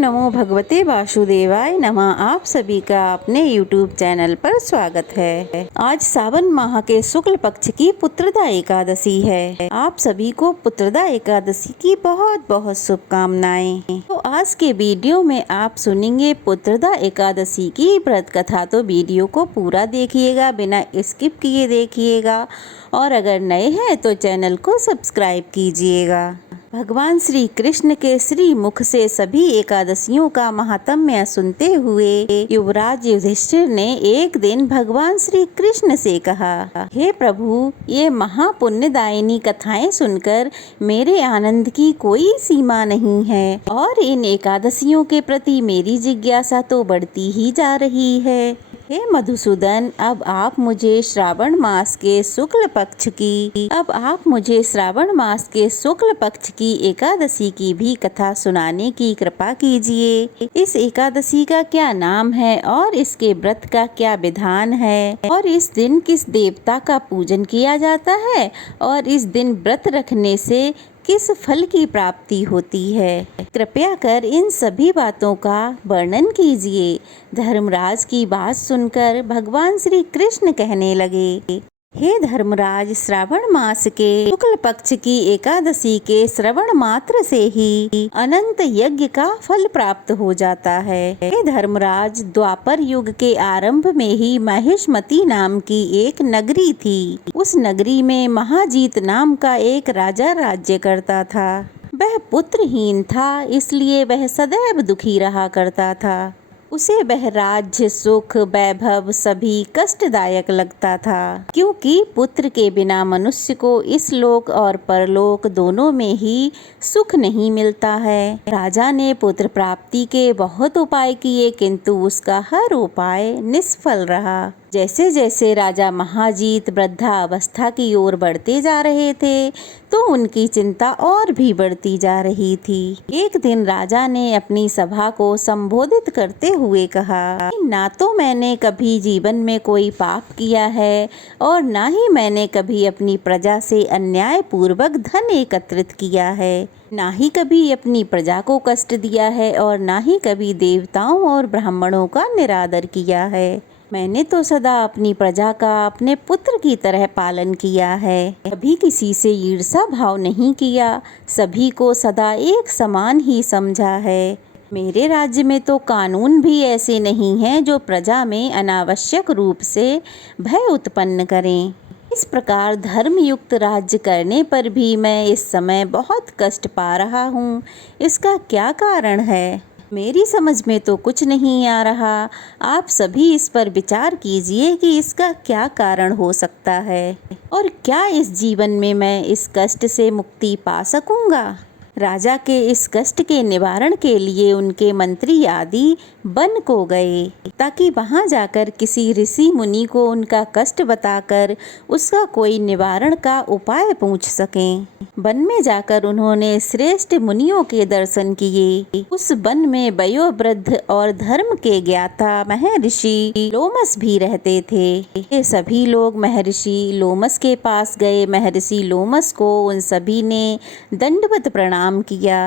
नमो भगवते वासुदेवाय नमः। आप सभी का अपने YouTube चैनल पर स्वागत है। आज सावन माह के शुक्ल पक्ष की पुत्रदा एकादशी है। आप सभी को पुत्रदा एकादशी की बहुत बहुत शुभकामनाएं। तो आज के वीडियो में आप सुनेंगे पुत्रदा एकादशी की व्रत कथा। तो वीडियो को पूरा देखिएगा, बिना स्किप किए देखिएगा, और अगर नए हैं तो चैनल को सब्सक्राइब कीजिएगा। भगवान श्री कृष्ण के श्री मुख से सभी एकादशियों का महात्म्य सुनते हुए युवराज युधिष्ठिर ने एक दिन भगवान श्री कृष्ण से कहा, हे प्रभु, ये महापुण्यदायिनी कथाएं सुनकर मेरे आनंद की कोई सीमा नहीं है और इन एकादशियों के प्रति मेरी जिज्ञासा तो बढ़ती ही जा रही है। हे मधुसूदन, अब आप मुझे श्रावण मास के शुक्ल पक्ष की एकादशी की भी कथा सुनाने की कृपा कीजिए। इस एकादशी का क्या नाम है और इसके व्रत का क्या विधान है, और इस दिन किस देवता का पूजन किया जाता है, और इस दिन व्रत रखने से किस फल की प्राप्ति होती है। कृपया कर इन सभी बातों का वर्णन कीजिए। धर्मराज की बात सुनकर भगवान श्री कृष्ण कहने लगे, हे धर्मराज, श्रावण मास के शुक्ल पक्ष की एकादशी के श्रवण मात्र से ही अनंत यज्ञ का फल प्राप्त हो जाता है। हे धर्मराज, द्वापर युग के आरंभ में ही महिष्मती नाम की एक नगरी थी। उस नगरी में महाजीत नाम का एक राजा राज्य करता था। वह पुत्रहीन था, इसलिए वह सदैव दुखी रहा करता था। उसे वह राज्य, सुख, वैभव सभी कष्टदायक लगता था, क्योंकि पुत्र के बिना मनुष्य को इस लोक और परलोक दोनों में ही सुख नहीं मिलता है। राजा ने पुत्र प्राप्ति के बहुत उपाय किए, किंतु उसका हर उपाय निष्फल रहा। जैसे जैसे राजा महाजीत वृद्धावस्था की ओर बढ़ते जा रहे थे, तो उनकी चिंता और भी बढ़ती जा रही थी। एक दिन राजा ने अपनी सभा को संबोधित करते हुए कहा, ना तो मैंने कभी जीवन में कोई पाप किया है, और ना ही मैंने कभी अपनी प्रजा से अन्याय पूर्वक धन एकत्रित किया है, ना ही कभी अपनी प्रजा को कष्ट दिया है, और ना ही कभी देवताओं और ब्राह्मणों का निरादर किया है। मैंने तो सदा अपनी प्रजा का अपने पुत्र की तरह पालन किया है। कभी किसी से ईर्षा भाव नहीं किया, सभी को सदा एक समान ही समझा है। मेरे राज्य में तो कानून भी ऐसे नहीं हैं जो प्रजा में अनावश्यक रूप से भय उत्पन्न करें। इस प्रकार धर्मयुक्त राज्य करने पर भी मैं इस समय बहुत कष्ट पा रहा हूँ। इसका क्या कारण है? मेरी समझ में तो कुछ नहीं आ रहा। आप सभी इस पर विचार कीजिए कि इसका क्या कारण हो सकता है, और क्या इस जीवन में मैं इस कष्ट से मुक्ति पा सकूंगा। राजा के इस कष्ट के निवारण के लिए उनके मंत्री आदि वन को गए, ताकि वहां जाकर किसी ऋषि मुनि को उनका कष्ट बताकर उसका कोई निवारण का उपाय पूछ सकें। वन में जाकर उन्होंने श्रेष्ठ मुनियों के दर्शन किए। उस वन में वयोवृद्ध और धर्म के ज्ञाता महर्षि लोमस भी रहते थे। ये सभी लोग महर्षि लोमस के पास गए। महर्षि लोमस को उन सभी ने दंडवत प्रणाम किया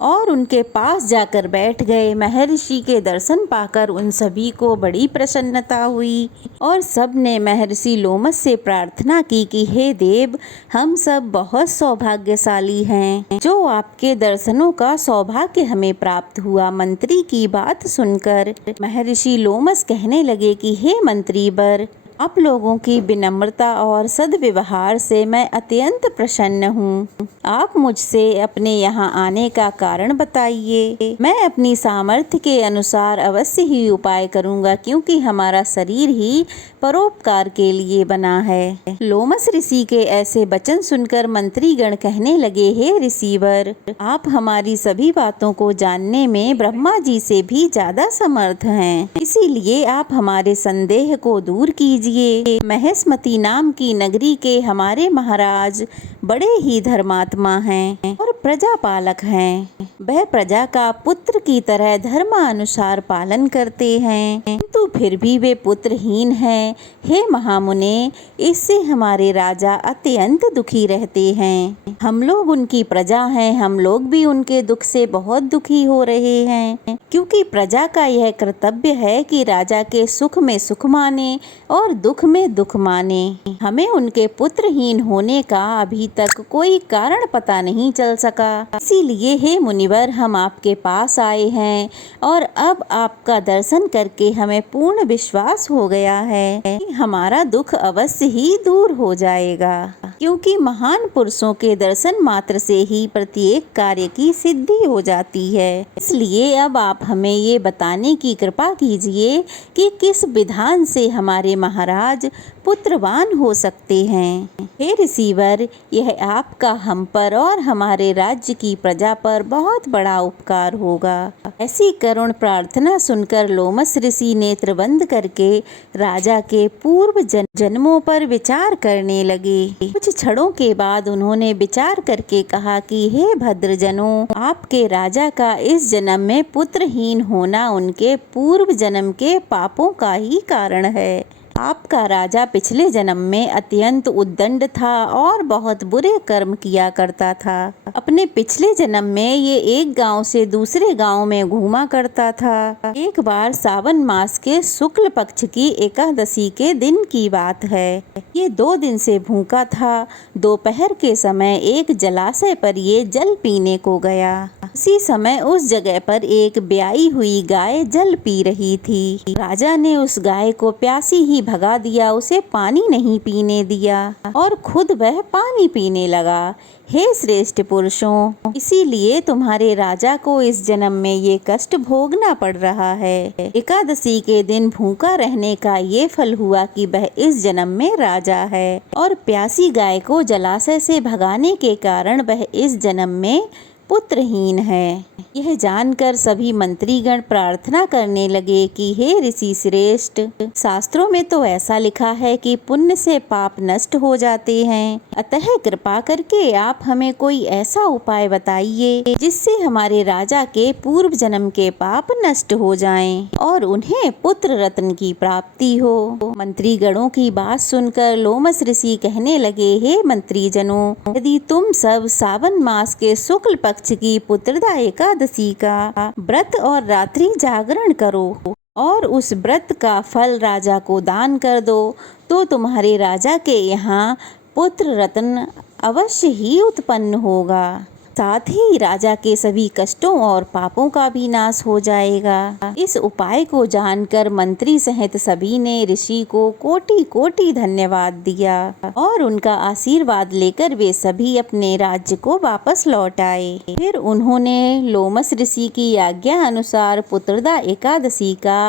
और उनके पास जाकर बैठ गए। महर्षि के दर्शन पाकर उन सभी को बड़ी प्रसन्नता हुई, और सब ने महर्षि लोमस से प्रार्थना की कि हे देव, हम सब बहुत सौभाग्यशाली हैं जो आपके दर्शनों का सौभाग्य हमें प्राप्त हुआ। मंत्री की बात सुनकर महर्षि लोमस कहने लगे कि हे मंत्री वर, आप लोगों की विनम्रता और सद्व्यवहार से मैं अत्यंत प्रसन्न हूँ। आप मुझसे अपने यहाँ आने का कारण बताइए। मैं अपनी सामर्थ्य के अनुसार अवश्य ही उपाय करूँगा, क्योंकि हमारा शरीर ही परोपकार के लिए बना है। लोमस ऋषि के ऐसे वचन सुनकर मंत्रीगण कहने लगे, हे ऋषिवर, आप हमारी सभी बातों को जानने में ब्रह्मा जी से भी ज्यादा समर्थ हैं, इसीलिए आप हमारे संदेह को दूर कीजिए कीजिए। महेशमती नाम की नगरी के हमारे महाराज बड़े ही धर्मात्मा हैं और प्रजा पालक हैं। वह प्रजा का पुत्र की तरह धर्मानुसार पालन करते हैं, किंतु फिर भी वे पुत्रहीन हैं। हे महामुने, इससे हमारे राजा अत्यंत दुखी रहते हैं। हम लोग उनकी प्रजा हैं, हम लोग भी उनके दुख से बहुत दुखी हो रहे हैं, क्योंकि प्रजा का यह कर्तव्य है कि राजा के सुख में सुख माने और दुख में दुख माने। हमें उनके पुत्रहीन होने का अभी तक कोई कारण पता नहीं चल सका। इसीलिए हे मुनिवर, हम आपके पास आए हैं और अब आपका दर्शन करके हमें पूर्ण विश्वास हो गया है कि हमारा दुख अवश्य ही दूर हो जाएगा, क्योंकि महान पुरुषों के दर्शन मात्र से ही प्रत्येक कार्य की सिद्धि हो जाती है। इसलिए अब आप हमें ये बताने की कृपा कीजिए कि किस विधान से हमारे महाराज पुत्रवान हो सकते हैं। हे ऋषिवर, यह आपका हम पर और हमारे राज्य की प्रजा पर बहुत बड़ा उपकार होगा। ऐसी करुण प्रार्थना सुनकर लोमस ऋषि नेत्र बंद करके राजा के पूर्व जन्मों पर विचार करने लगे। कुछ क्षणों के बाद उन्होंने विचार करके कहा कि हे भद्रजनों, आपके राजा का इस जन्म में पुत्रहीन होना उनके पूर्व जन्म के पापों का ही कारण है। आपका राजा पिछले जन्म में अत्यंत उद्दंड था और बहुत बुरे कर्म किया करता था। अपने पिछले जन्म में ये एक गांव से दूसरे गांव में घूमा करता था। एक बार सावन मास के शुक्ल पक्ष की एकादशी के दिन की बात है। ये 2 दिन से भूखा था। दोपहर के समय एक जलाशय पर ये जल पीने को गया। उसी समय उस जगह पर एक ब्याई हुई गाय जल पी रही थी। राजा ने उस गाय को प्यासी ही भगा दिया, उसे पानी नहीं पीने दिया और खुद वह पानी पीने लगा। हे श्रेष्ठ पुरुषों, इसीलिए तुम्हारे राजा को इस जन्म में ये कष्ट भोगना पड़ रहा है। एकादशी के दिन भूखा रहने का ये फल हुआ कि वह इस जन्म में राजा है और प्यासी गाय को जलाशय से भगाने के कारण वह इस जन्म में पुत्रहीन है। यह जानकर सभी मंत्रीगण प्रार्थना करने लगे कि हे ऋषि श्रेष्ठ, शास्त्रों में तो ऐसा लिखा है कि पुण्य से पाप नष्ट हो जाते हैं, अतः कृपा करके आप हमें कोई ऐसा उपाय बताइए जिससे हमारे राजा के पूर्व जन्म के पाप नष्ट हो जाएं और उन्हें पुत्र रत्न की प्राप्ति हो। मंत्रीगणों की बात सुनकर लोमस ऋषि कहने लगे, हे मंत्रीजनों, यदि तुम सब सावन मास के शुक्ल पक्ष की पुत्रदा एकादशी का व्रत और रात्रि जागरण करो और उस व्रत का फल राजा को दान कर दो, तो तुम्हारे राजा के यहाँ पुत्र रत्न अवश्य ही उत्पन्न होगा। साथ ही राजा के सभी कष्टों और पापों का भी नाश हो जाएगा। इस उपाय को जानकर मंत्री सहित सभी ने ऋषि को कोटि कोटि धन्यवाद दिया और उनका आशीर्वाद लेकर वे सभी अपने राज्य को वापस लौट आए। फिर उन्होंने लोमस ऋषि की आज्ञा अनुसार पुत्रदा एकादशी का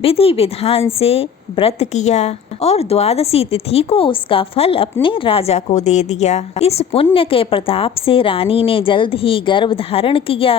विधि विधान से व्रत किया और द्वादशी तिथि को उसका फल अपने राजा को दे दिया। इस पुण्य के प्रताप से रानी ने जल्द ही गर्भ धारण किया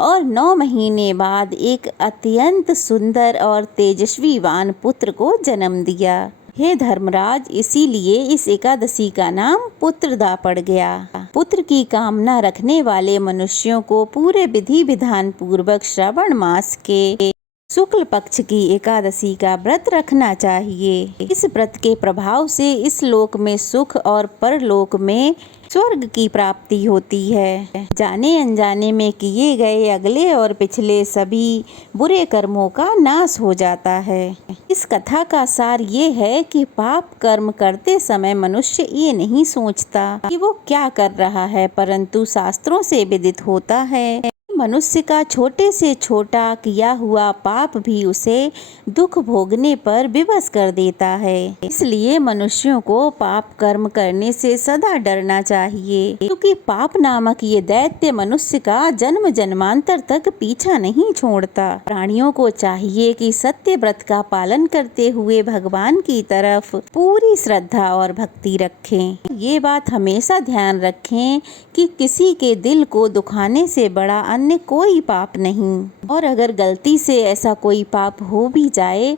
और 9 महीने बाद एक अत्यंत सुंदर और तेजस्वीवान पुत्र को जन्म दिया। हे धर्मराज, इसीलिए इस एकादशी का नाम पुत्रदा पड़ गया। पुत्र की कामना रखने वाले मनुष्यों को पूरे विधि विधान पूर्वक श्रावण मास के शुक्ल पक्ष की एकादशी का व्रत रखना चाहिए। इस व्रत के प्रभाव से इस लोक में सुख और परलोक में स्वर्ग की प्राप्ति होती है। जाने अनजाने में किए गए अगले और पिछले सभी बुरे कर्मों का नाश हो जाता है। इस कथा का सार ये है कि पाप कर्म करते समय मनुष्य ये नहीं सोचता कि वो क्या कर रहा है, परंतु शास्त्रों से विदित होता है मनुष्य का छोटे से छोटा किया हुआ पाप भी उसे दुख भोगने पर विवश कर देता है। इसलिए मनुष्यों को पाप कर्म करने से सदा डरना चाहिए, क्योंकि पाप नामक ये दैत्य मनुष्य का जन्म जन्मांतर तक पीछा नहीं छोड़ता। प्राणियों को चाहिए कि सत्य व्रत का पालन करते हुए भगवान की तरफ पूरी श्रद्धा और भक्ति रखें। ये बात हमेशा ध्यान रखें कि किसी के दिल को दुखाने से बड़ा अन्य कोई पाप नहीं, और अगर गलती से ऐसा कोई पाप हो भी जाए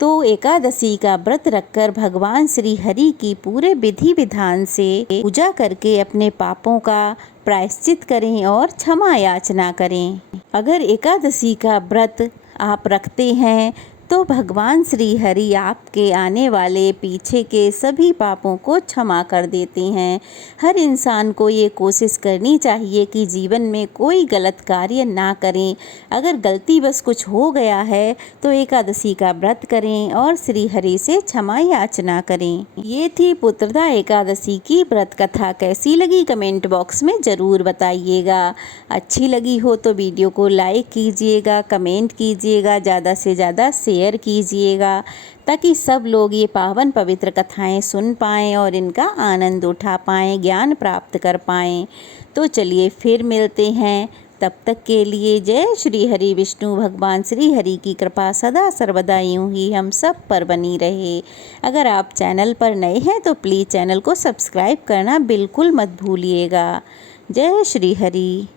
तो एकादशी का व्रत रखकर भगवान श्री हरि की पूरे विधि विधान से पूजा करके अपने पापों का प्रायश्चित करें और क्षमा याचना करें। अगर एकादशी का व्रत आप रखते हैं तो भगवान श्री हरि आपके आने वाले पीछे के सभी पापों को क्षमा कर देते हैं। हर इंसान को ये कोशिश करनी चाहिए कि जीवन में कोई गलत कार्य ना करें। अगर गलती बस कुछ हो गया है तो एकादशी का व्रत करें और श्री हरि से क्षमा याचना करें। ये थी पुत्रदा एकादशी की व्रत कथा। कैसी लगी कमेंट बॉक्स में ज़रूर बताइएगा। अच्छी लगी हो तो वीडियो को लाइक कीजिएगा, कमेंट कीजिएगा, ज़्यादा से ज़्यादा शेयर कीजिएगा ताकि सब लोग ये पावन पवित्र कथाएं सुन पाएँ और इनका आनंद उठा पाएँ, ज्ञान प्राप्त कर पाएँ। तो चलिए फिर मिलते हैं, तब तक के लिए जय श्री हरि विष्णु। भगवान श्री हरि की कृपा सदा सर्वदा यूं ही हम सब पर बनी रहे। अगर आप चैनल पर नए हैं तो प्लीज़ चैनल को सब्सक्राइब करना बिल्कुल मत भूलिएगा। जय श्री हरि।